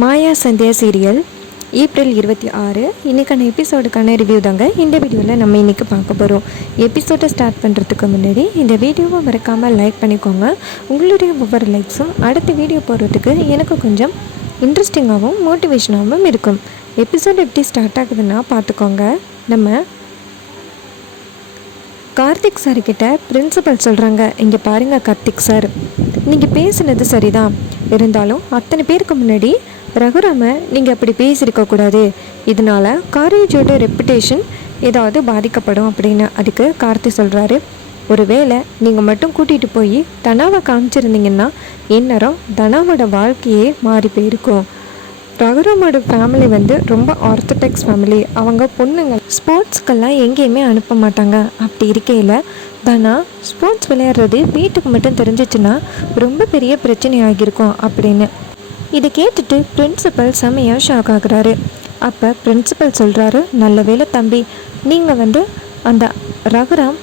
மாயா Sandhya serial April 26 இன்றைக்கான எபிசோடுக்கான review தாங்க இந்த வீடியோவில் நம்ம இன்றைக்கி பார்க்க போகிறோம். எபிசோடை ஸ்டார்ட் பண்ணுறதுக்கு முன்னாடி இந்த வீடியோவை மறக்காமல் லைக் பண்ணிக்கோங்க. உங்களுடைய ஒவ்வொரு லைக்ஸும் அடுத்த வீடியோ போடுறதுக்கு எனக்கு கொஞ்சம் இன்ட்ரெஸ்டிங்காகவும் மோட்டிவேஷனாகவும் இருக்கும். எபிசோட் எப்படி ஸ்டார்ட் ஆகுதுன்னா பார்த்துக்கோங்க. நம்ம கார்த்திக் சார்கிட்ட பிரின்சிபல் சொல்கிறாங்க, இங்கே பாருங்கள் கார்த்திக் சார், நீங்கள் பேசுனது சரிதான், இருந்தாலும் அத்தனை பேருக்கு முன்னாடி ரகுராமை நீங்கள் அப்படி பேசியிருக்கக்கூடாது, இதனால் காலேஜோட ரெப்புடேஷன் ஏதாவது பாதிக்கப்படும் அப்படின்னு. அதுக்கு கார்த்தி சொல்கிறாரு, ஒருவேளை நீங்கள் மட்டும் கூட்டிகிட்டு போய் தனாவை காமிச்சிருந்தீங்கன்னா இந்நேரம் தனாவோட வாழ்க்கையே மாறி போயிருக்கும். ரகுராமோட ஃபேமிலி ரொம்ப ஆர்த்தடாக்ஸ் ஃபேமிலி. அவங்க பொண்ணுங்க ஸ்போர்ட்ஸ்க்கெல்லாம் எங்கேயுமே அனுப்ப மாட்டாங்க. அப்படி இருக்கையில் தனா ஸ்போர்ட்ஸ் விளையாடுறது வீட்டுக்கு மட்டும் தெரிஞ்சிச்சுன்னா ரொம்ப பெரிய பிரச்சனை ஆகியிருக்கும் அப்படின்னு. இதை கேட்டுட்டு பிரின்சிபல் செம்மையாக ஷாக் ஆகுறாரு. அப்போ பிரின்சிபல் சொல்கிறாரு, நல்ல வேளை தம்பி, நீங்கள் அந்த ரகுராம்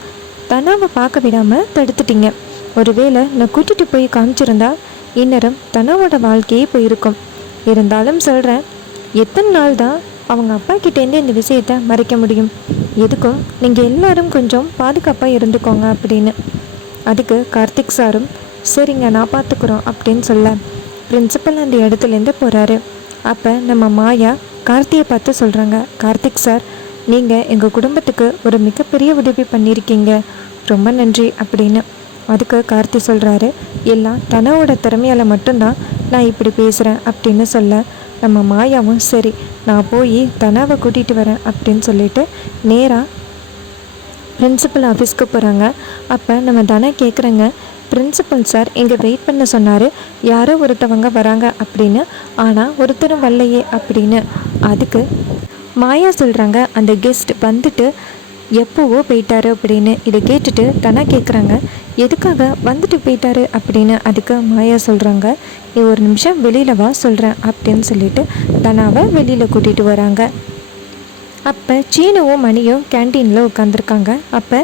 தனாவை பார்க்க விடாமல் தடுத்துட்டீங்க. ஒருவேளை நான் கூட்டிகிட்டு போய் காமிச்சிருந்தா இந்நேரம் தனாவோட வாழ்க்கையே போயிருக்கும். இருந்தாலும் சொல்கிறேன், எத்தனை நாள் தான் அவங்க அப்பா கிட்டேருந்து இந்த விஷயத்தை மறைக்க முடியும்? எதுக்கும் நீங்கள் எல்லாரும் கொஞ்சம் பாதுகாப்பாக இருந்துக்கோங்க அப்படின்னு. அதுக்கு கார்த்திக் சாரும், சரிங்க நான் பார்த்துக்குறோம் அப்படின்னு சொல்ல பிரின்சிபல் அந்த இடத்துலேருந்து போகிறாரு. அப்போ நம்ம மாயா கார்த்தியை பார்த்து சொல்கிறாங்க, கார்த்திக் சார், நீங்கள் எங்கள் குடும்பத்துக்கு ஒரு மிகப்பெரிய உதவி பண்ணியிருக்கீங்க, ரொம்ப நன்றி அப்படின்னு. அதுக்கு கார்த்தி சொல்கிறாரு, எல்லாம் தனாவோட திறமையால் மட்டும்தான் நான் இப்படி பேசுகிறேன் அப்படின்னு சொல்ல நம்ம மாயாவும், சரி நான் போய் தனாவை கூட்டிகிட்டு வரேன் அப்படின்னு சொல்லிட்டு நேராக பிரின்சிபல் ஆஃபீஸ்க்கு போகிறாங்க. அப்போ நம்ம தனா கேட்குறேங்க, பிரின்சிபல் சார் இங்கே வெயிட் பண்ண சொன்னார், யாரோ ஒருத்தவங்க வராங்க அப்படின்னு, ஆனால் ஒருத்தரும் வரலையே அப்படின்னு. அதுக்கு மாயா சொல்கிறாங்க, அந்த கெஸ்ட் வந்துட்டு எப்போவோ போயிட்டாரு அப்படின்னு. இதை கேட்டுட்டு தனா கேட்குறாங்க, எதுக்காக வந்துட்டு போயிட்டாரு அப்படின்னு. அதுக்கு மாயா சொல்கிறாங்க, நீ ஒரு நிமிஷம் வெளியில் வா சொல்கிறேன் அப்படின்னு சொல்லிட்டு தனாவை வெளியில் கூட்டிகிட்டு வராங்க. அப்போ சீனுவும் மணியும் கேன்டீனில் உட்காந்துருக்காங்க. அப்போ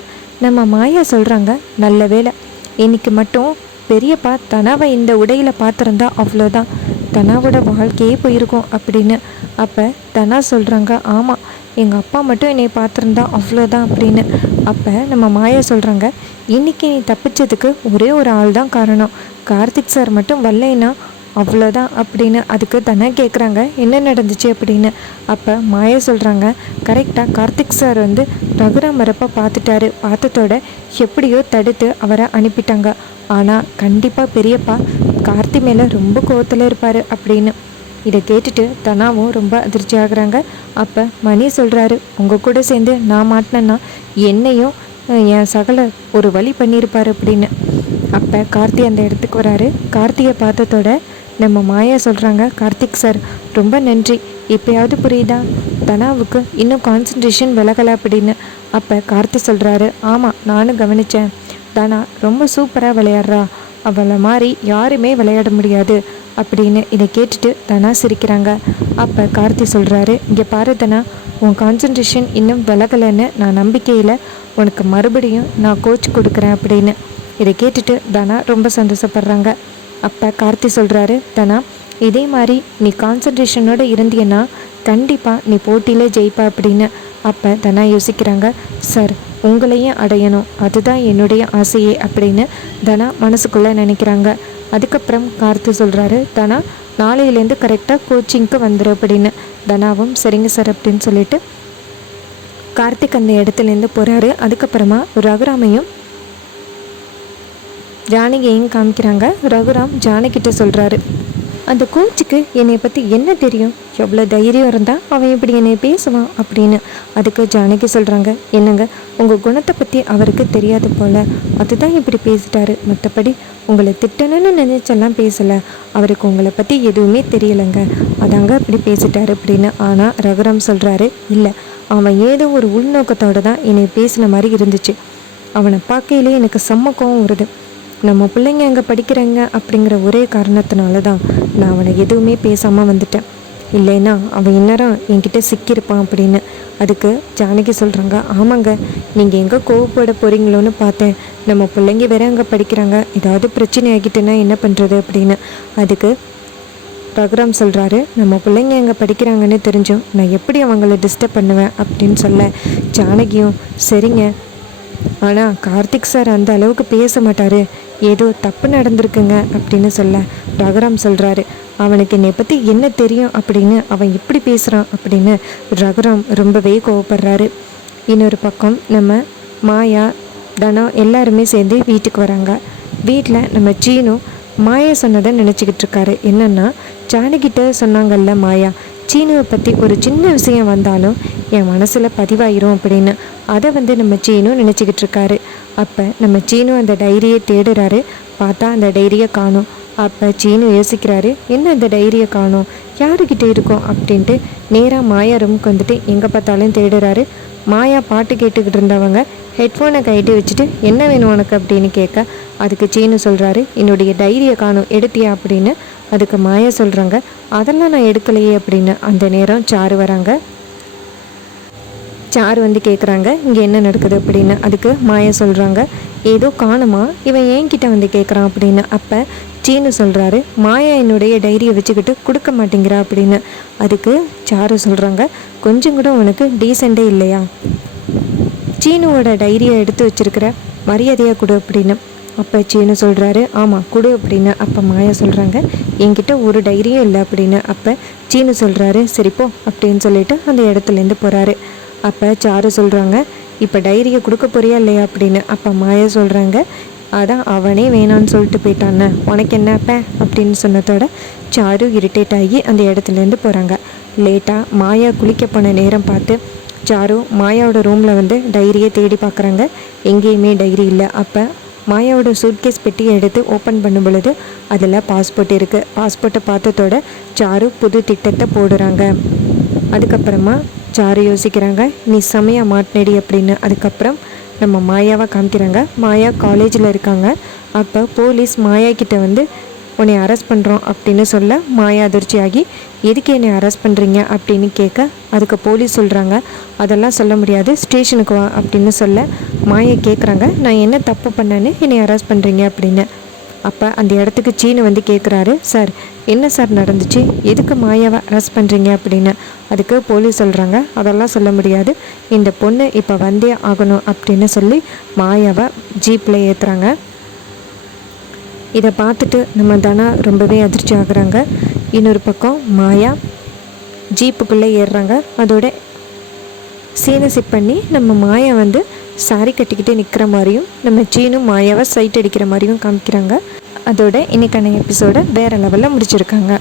நம்ம மாயா சொல்கிறாங்க, நல்ல வேலை இன்னைக்கு மட்டும் பெரியப்பா தனாவை இந்த உடையில் பார்த்துருந்தா அவ்வளோதான், தனாவோட வாழ்க்கையே போயிருக்கும் அப்படின்னு. அப்போ தனா சொல்கிறாங்க, ஆமாம் எங்கள் அப்பா மட்டும் என்னை பார்த்துருந்தா அவ்வளோதான் அப்படின்னு. அப்போ நம்ம மாயா சொல்கிறாங்க, இன்றைக்கி நீ தப்பிச்சதுக்கு ஒரே ஒரு ஆள் தான் காரணம், கார்த்திக் சார் மட்டும் வரலைன்னா அவ்வளோதான் அப்படின்னு. அதுக்கு தனா கேட்குறாங்க, என்ன நடந்துச்சு அப்படின்னு. அப்போ மாயா சொல்கிறாங்க, கரெக்டாக கார்த்திக் சார் ரகுராம் வரப்போ பார்த்துட்டாரு, பார்த்ததோட எப்படியோ தடுத்து அவரை அனுப்பிட்டாங்க. ஆனால் கண்டிப்பாக பெரியப்பா கார்த்தி மேலே ரொம்ப கோவத்தில் இருப்பார் அப்படின்னு. இதை கேட்டுட்டு தனாவும் ரொம்ப அதிர்ச்சி ஆகுறாங்க. அப்போ மணி சொல்கிறாரு, உங்கள் கூட சேர்ந்து நான் மாட்டினேன்னா என்னையும் என் சகல ஒரு வழி பண்ணியிருப்பார் அப்படின்னு. அப்போ கார்த்தி அந்த இடத்துக்கு வராரு. கார்த்தியை பார்த்ததோட நம்ம மாயா சொல்கிறாங்க, கார்த்திக் சார் ரொம்ப நன்றி, இப்போயாவது புரியுதா, தனாவுக்கு இன்னும் கான்சன்ட்ரேஷன் விலகலை அப்படின்னு. அப்போ கார்த்தி சொல்கிறாரு, ஆமாம் நானும் கவனித்தேன், தனா ரொம்ப சூப்பராக விளையாடுறா, அவளை மாதிரி யாருமே விளையாட முடியாது அப்படின்னு. இதை கேட்டுட்டு தனா சிரிக்கிறாங்க. அப்போ கார்த்தி சொல்கிறாரு, இங்கே பாரு தனா, உன் கான்சன்ட்ரேஷன் இன்னும் விலகலைன்னு நான் நம்பிக்கையில் உனக்கு மறுபடியும் நான் கோச் கொடுக்குறேன் அப்படின்னு. இதை கேட்டுட்டு தனா ரொம்ப சந்தோஷப்படுறாங்க. அப்போ கார்த்தி சொல்கிறாரு, தனா இதே மாதிரி நீ கான்சன்ட்ரேஷனோடு இருந்தீன்னா கண்டிப்பாக நீ போட்டியில் ஜெயிப்பா அப்படின்னு. அப்போ தனா யோசிக்கிறாங்க, சார் உங்களையும் அடையணும், அதுதான் என்னுடைய ஆசையே அப்படின்னு தனா மனசுக்குள்ளே நினைக்கிறாங்க. அதுக்கப்புறம் கார்த்தி சொல்கிறாரு, தனா நாளையிலேருந்து கரெக்டாக கோச்சிங்க்கு வந்துடு அப்படின்னு. தனாவும் சரிங்க சார் அப்படின்னு சொல்லிட்டு கார்த்திக் அந்த இடத்துலேருந்து போகிறாரு. அதுக்கப்புறமா ரகுராமையும் ஜானகியையும் காமிக்கிறாங்க. ரகுராம் ஜானகிட்ட சொல்கிறாரு, அந்த கோச்சுக்கு என்னை பற்றி என்ன தெரியும், எவ்வளோ தைரியம் இருந்தால் அவன் இப்படி என்னை பேசுவான் அப்படின்னு. அதுக்கு ஜானகி சொல்கிறாங்க, என்னங்க உங்கள் குணத்தை பற்றி அவருக்கு தெரியாது போல், அதுதான் இப்படி பேசிட்டாரு, மற்றபடி உங்களை திட்டணும்னு நினச்செல்லாம் பேசலை, அவருக்கு உங்களை பற்றி எதுவுமே தெரியலைங்க, அதாங்க இப்படி பேசிட்டாரு அப்படின்னு. ஆனால் ரகுராம் சொல்கிறாரு, இல்லை அவன் ஏதோ ஒரு உள்நோக்கத்தோடு தான் என்னை பேசின மாதிரி இருந்துச்சு, அவனை பார்க்கையிலே எனக்கு செம்ம கோவம் வருது, நம்ம பிள்ளைங்க அங்கே படிக்கிறாங்க அப்படிங்கிற ஒரே காரணத்தினால தான் நான் அவனை எதுவுமே பேசாமல் வந்துட்டேன், இல்லைன்னா அவன் இந்நேரம் என்கிட்ட சிக்கியிருப்பான் அப்படின்னு. அதுக்கு ஜானகி சொல்கிறாங்க, ஆமாங்க நீங்கள் எங்கே கோவப்பட போகிறீங்களோன்னு பார்த்தேன், நம்ம பிள்ளைங்க வேற அங்கே படிக்கிறாங்க, ஏதாவது பிரச்சனை ஆகிட்டுன்னா என்ன பண்ணுறது அப்படின்னு. அதுக்கு ரகுராம் சொல்கிறாரு, நம்ம பிள்ளைங்க எங்கே படிக்கிறாங்கன்னு தெரிஞ்சும் நான் எப்படி அவங்கள டிஸ்டர்ப் பண்ணுவேன் அப்படின்னு சொல்ல ஜானகியும் சரிங்க, ஆனால் கார்த்திக் சார் அந்த அளவுக்கு பேச மாட்டார், ஏதோ தப்பு நடந்திருக்குங்க அப்படின்னு சொல்ல ரகுராம் சொல்கிறாரு, அவனுக்கு என்னை பற்றி என்ன தெரியும் அப்படின்னு அவன் இப்படி பேசுகிறான் அப்படின்னு ரகுராம் ரொம்பவே கோவப்படுறாரு. இன்னொரு பக்கம் நம்ம மாயா தனம் எல்லாருமே சேர்ந்து வீட்டுக்கு வராங்க. வீட்டில் நம்ம சீனு மாயா சொன்னதை நினச்சிக்கிட்டு இருக்காரு. என்னென்னா ஜானகிட்ட சொன்னாங்கல்ல மாயா, சீனுவை பற்றி ஒரு சின்ன விஷயம் வந்தாலும் என் மனசில் பதிவாயிரும் அப்படின்னு, அதை நம்ம சீனு நினச்சிக்கிட்டு இருக்காரு. அப்போ நம்ம சீனு அந்த டைரியை தேடுறாரு. பார்த்தா அந்த டைரியை காணும். அப்போ சீனு யோசிக்கிறாரு, என்ன அந்த டைரியை காணும், யாருக்கிட்ட இருக்கும் அப்படின்ட்டு நேராக மாயா ரூமுக்கு வந்துட்டு எங்கே பார்த்தாலும் தேடுறாரு. மாயா பாட்டு கேட்டுக்கிட்டு இருந்தவங்க ஹெட்ஃபோனை கைட்டு வச்சுட்டு என்ன வேணும் உனக்கு அப்படின்னு கேட்க, அதுக்கு சீனு சொல்கிறாரு, என்னுடைய டைரியை காணும், எடுத்தியா அப்படின்னு. அதுக்கு மாயா சொல்கிறாங்க, அதெல்லாம் நான் எடுக்கலையே அப்படின்னு. அந்த நேரம் சாரு வராங்க. சாரு கேட்குறாங்க, இங்கே என்ன நடக்குது அப்படின்னு. அதுக்கு மாயா சொல்கிறாங்க, ஏதோ காணுமா, இவன் என்கிட்ட கேட்குறான் அப்படின்னு. அப்போ சீனு சொல்கிறாரு, மாயா என்னுடைய டைரியை வச்சுக்கிட்டு கொடுக்க மாட்டேங்கிறா அப்படின்னு. அதுக்கு சாரு சொல்கிறாங்க, கொஞ்சம் கூட உனக்கு டீசெண்டே இல்லையா, சீனுவோட டைரியை எடுத்து வச்சிருக்கிற மரியாதையாக கொடு அப்படின்னு. அப்போ சீனு சொல்கிறாரு, ஆமாம் கொடு அப்படின்னு. அப்போ மாயா சொல்கிறாங்க, என்கிட்ட ஒரு டைரியும் இல்லை அப்படின்னு. அப்போ சீனு சொல்கிறாரு, சரிப்போ அப்படின்னு சொல்லிட்டு அந்த இடத்துலேருந்து போகிறாரு. அப்போ சாரு சொல்கிறாங்க, இப்போ டைரியை கொடுக்க போறியா இல்லையா அப்படின்னு. அப்போ மாயா சொல்கிறாங்க, அதான் அவனே வேணான்னு சொல்லிட்டு போயிட்டான்னு, உனக்கு என்னப்ப அப்படின்னு சொன்னதோட சாரு இரிட்டேட் ஆகி அந்த இடத்துலேருந்து போகிறாங்க. லேட்டாக மாயா குளிக்க போன நேரம் பார்த்து சாரு மாயாவோட ரூமில் டைரியை தேடி பார்க்குறாங்க. எங்கேயுமே டைரி இல்லை. அப்போ மாயாவோட சூட்கேஸ் பெட்டியை எடுத்து ஓப்பன் பண்ணும் பொழுது அதில் பாஸ்போர்ட் இருக்குது. பாஸ்போர்ட்டை பார்த்ததோட சாரு புது திட்டத்தை போடுறாங்க. அதுக்கப்புறமா சாரு யோசிக்கிறாங்க, நீ செமையாக மாட்டினடி அப்படின்னு. அதுக்கப்புறம் நம்ம மாயாவை காமிக்கிறாங்க. மாயா காலேஜில் இருக்காங்க. அப்போ போலீஸ் மாயா கிட்ட உன்னை அரெஸ்ட் பண்ணுறோம் அப்படின்னு சொல்ல மாயா அதிர்ச்சியாகி, எதுக்கு என்னை அரெஸ்ட் பண்ணுறீங்க அப்படின்னு கேட்க, அதுக்கு போலீஸ் சொல்கிறாங்க, அதெல்லாம் சொல்ல முடியாது, ஸ்டேஷனுக்கு வா அப்படின்னு சொல்ல மாயா கேட்குறாங்க, நான் என்ன தப்பு பண்ணேன்னு என்னை அரெஸ்ட் பண்ணுறீங்க அப்படின்னு. அப்போ அந்த இடத்துக்கு சீனு கேட்குறாரு, சார் என்ன சார் நடந்துச்சு, எதுக்கு மாயாவை அரெஸ்ட் பண்ணுறீங்க அப்படின்னு. அதுக்கு போலீஸ் சொல்கிறாங்க, அதெல்லாம் சொல்ல முடியாது, இந்த பொண்ணு இப்போ வந்தே ஆகணும் அப்படின்னு சொல்லி மாயாவை ஜீப்பில் ஏற்றுறாங்க. இதை பார்த்துட்டு நம்ம தனா ரொம்பவே அதிர்ச்சி ஆகுறாங்க. இன்னொரு பக்கம் மாயா ஜீப்புக்குள்ளே ஏறுறாங்க. அதோட சீனை செட் பண்ணி நம்ம மாயா சாரி கட்டிக்கிட்டு நிற்கிற மாதிரியும் நம்ம சீனும் மாயாவை சைட் அடிக்கிற மாதிரியும் காமிக்கிறாங்க. அதோட இன்னைக்கான எபிசோடை வேறு லெவலில் முடிச்சிருக்காங்க.